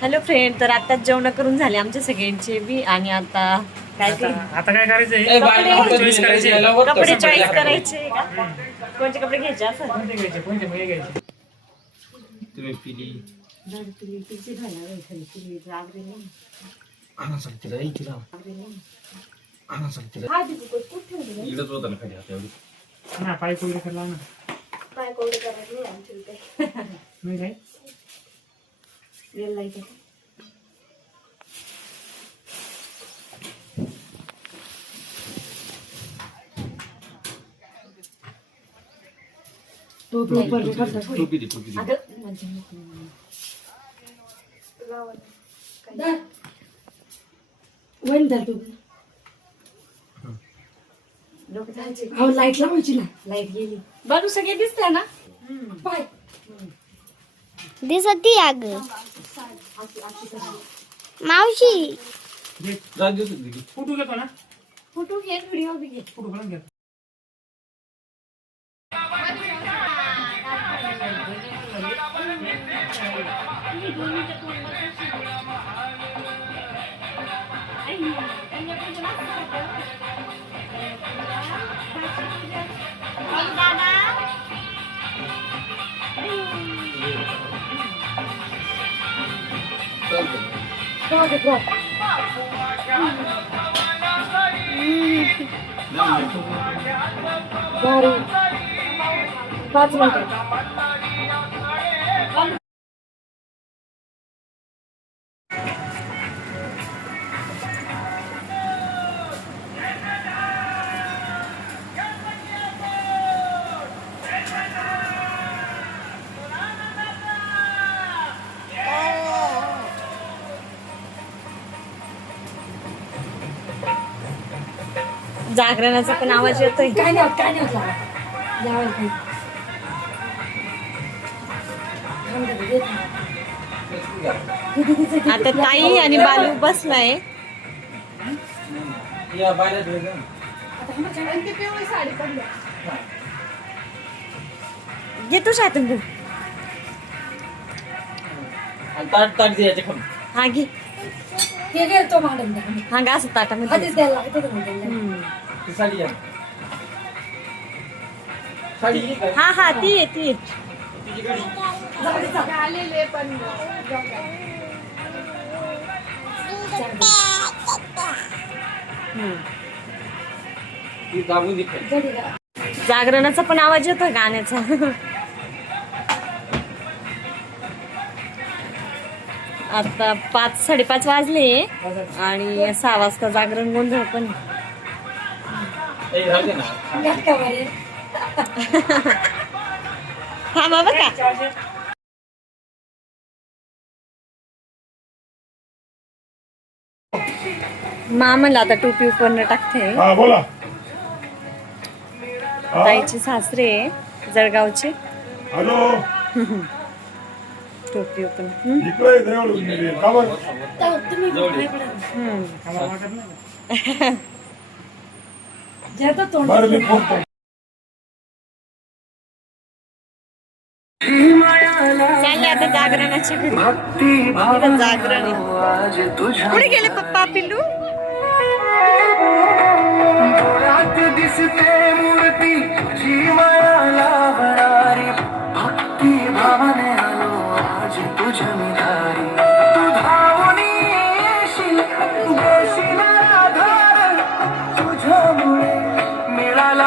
Hello friend, तर आताच जेवण करून झाले आमच्या सगळ्यांचे बी. आणि आता काय ते आता काय करायचंय? कपडे चॉईस करायचे का? कोणते कपडे घ्यायचे असं? कोणते घ्यायचे? तुम्ही पिली आणा सांगते रे तिला आणा सांगते रे इकडंच होता ना खाली हात एवढी ना पाय कोळी करला ना पाय कोवडे करायचे नाही आमच्या इथे. नाही काय रिअल लाईफ टोपी दे लाईट लावायची ना. लाईट गेली बाजू सगळे दिसतंय ना. पाय दिसती अग मावशी फोटो घेतो ना. फोटो घे, व्हिडिओ बी घे. फोटो काढून घ्या. पाच मिनिटं. जागरणाचा पण आवाज येतोय. काय नाही आता ताई आणि बालू बसलाय. या बाहेर ठेव घेतो शातून तू. ताट द्यायचे खाली हा घे. हे घे तो मॅडम हा गा असं ताटामध्ये. आधीच द्यायला लागतं तो मॅडम. ती साडी घ्या साडी घे काय हा हा ती आहे ती. ती दाबून दे खाली. जागरणाचा पण आवाज येतो गाण्याचा. आता 5-5:30 वाजले आणि 6 वाजता जागरण गोंधळ पण. ए राहू दे ना घात का बरे. हा बाबा का मामाला आता टोपी उपरनं टाकते. हा बोला. ताईचे सासरे जळगावचे. हॅलो टोपी उपन. इकडे देवळ का बरं? तुम्ही काय पडा. ज्याचं तोंड बरं मी फोन करतो. चालले आता जागरणाच्या घरी. इथं जागरण आहे. कुठे गेले पप्पा पिल्लू? दिसते मूर्ती तुझी मायाला भरारी भक्ती भावने